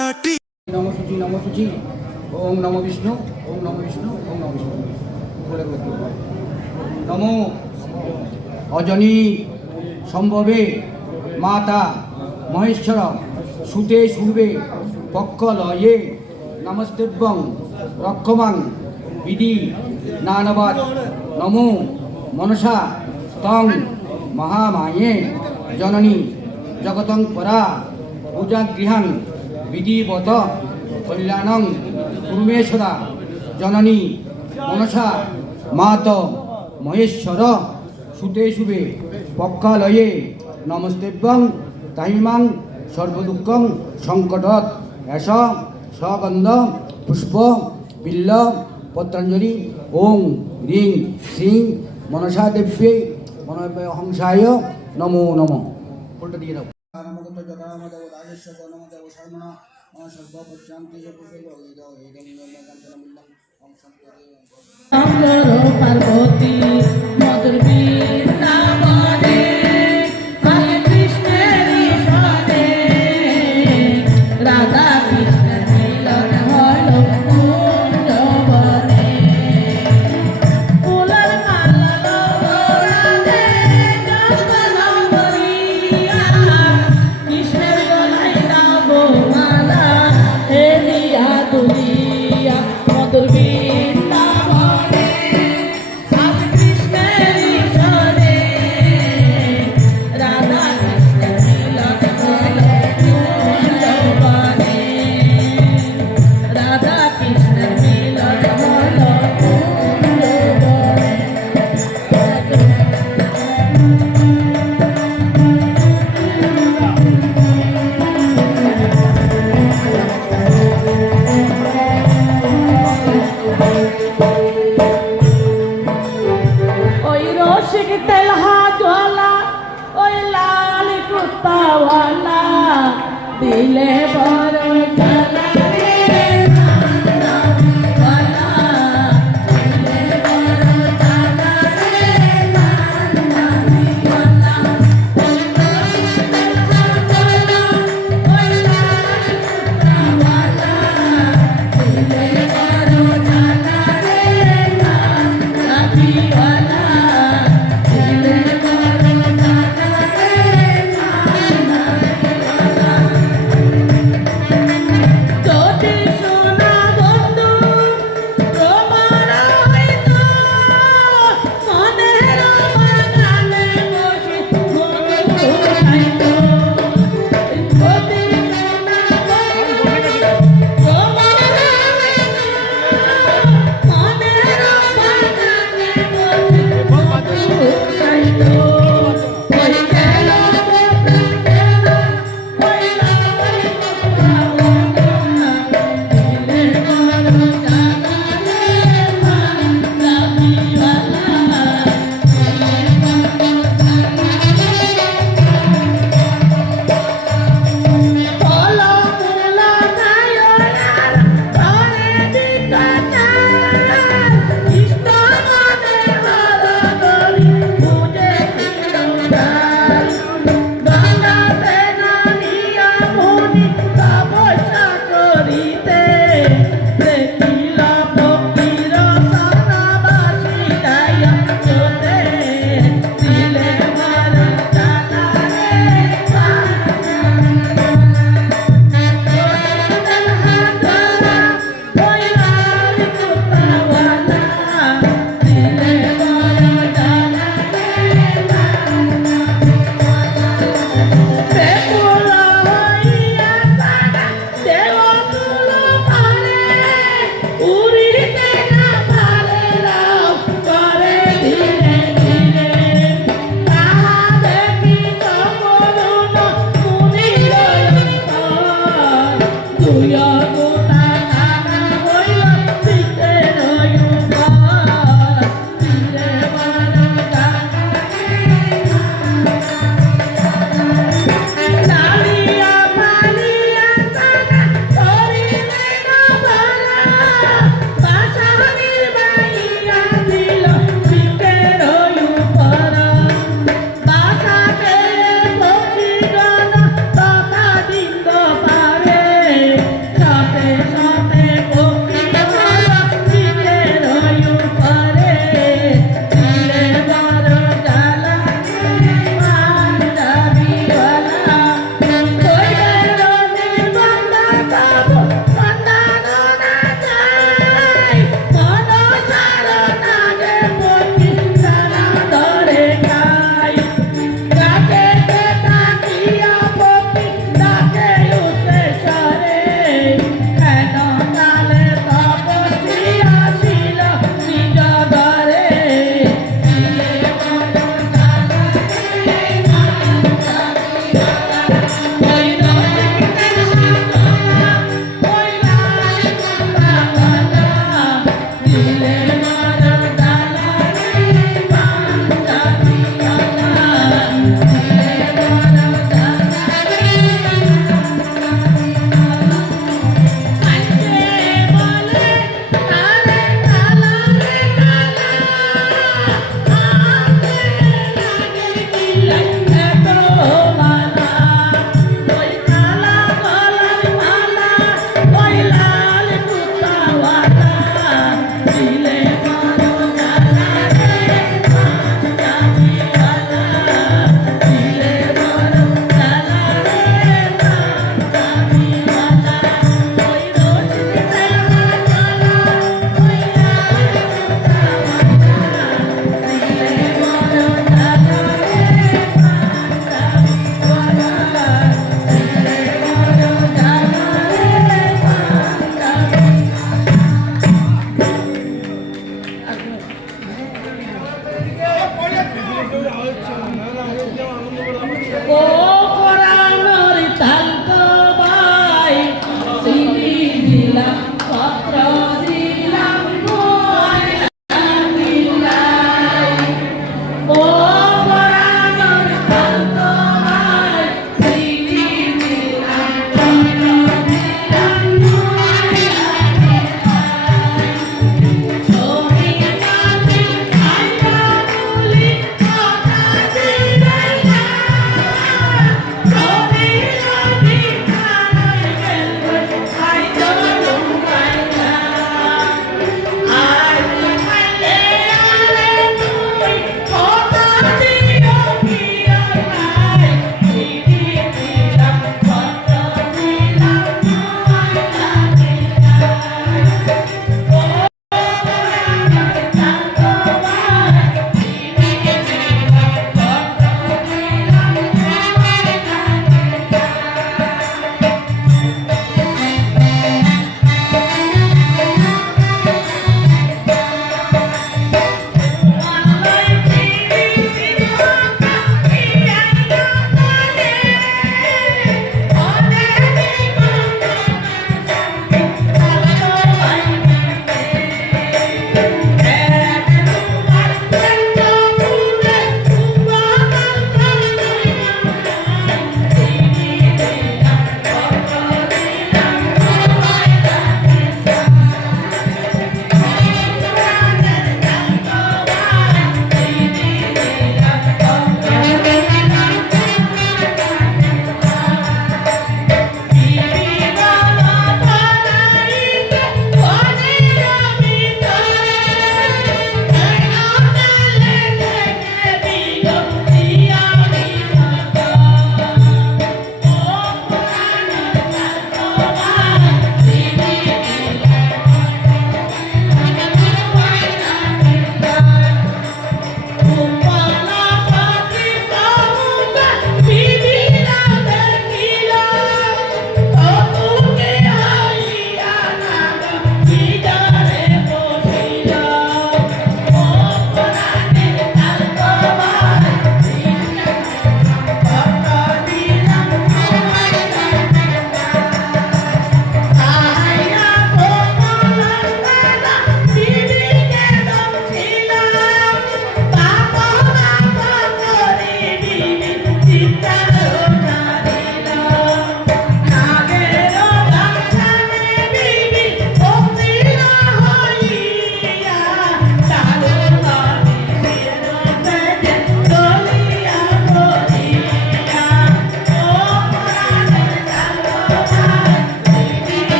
মারাঠি নমসূচি নমসূচি ওম নম বিষ্ণু ওম নম বিষ্ণু ওম নম বিষ্ণু বলে নমো অজনী সম্ভবে মাতা মহেশ্বর সুতে সুরবে পক্ষলয়ে নমস্তেভ্যং রক্ষমাং বিধি নানবাদ নমো মনসা তং মহামায়ে জননী জগতং পরা পূজাগৃহাং বিধিবত কল্যাণং কুর্মে সদা জননী মনসা মাত মহেশ্বর সুতে শুভে পক্ষালয়ে নমস্তেভ্যং তাহিমাং সর্বদুঃখং সংকটৎ এষ সগন্ধ পুষ্প বিল্ল পত্রাঞ্জলি ওং হ্রিং শ্রীং মনসা দেব্যে হংসায় নমো নমঃ। উল্টো দিয়ে দাও। নমগত যথা মদব রাজস্ব নমদেব শর্মণ সর্বপশ্যান্তি পার্বতী মধুর বৃন্দাবনে কালে কৃষ্ণের ঈশ্বরে রাধা কৃষ্ণের মিলন হলো কুঞ্জবনে ফুলের মালা রাধে নবরিয়া কৃষ্ণের গলায় নবমালা হেলিয়া দুলিয়া মধুর বৃন্দাবনে রাধা কৃষ্ণের ঈশ্বরে রাধা কৃষ্ণের মিলন হলো কুঞ্জবনে রাধা কৃষ্ণের মিলন হলো ওই রসিক তেলহা জ্বালা ওই লাল কুত্তাওয়ালা দিলে বড় জ্বালা রে কানওয়ালা দিলে বড় জ্বালা রে কানওয়ালা ওই রসিক তেলহা জ্বালা ওই লাল কুত্তাওয়ালা দিলে বড় জ্বালা রে কানওয়ালা দিলে বড় জ্বালা রে কানওয়ালা যদি সোনা বন্ধু তোমার হইতো মনের বাগানে বসে বন্ধু খাইতো যদি সোনা বন্ধু তোমার হইতো মনের বাগানে বসে বন্ধু খাইতো ওই গেল ওই Hallelujah.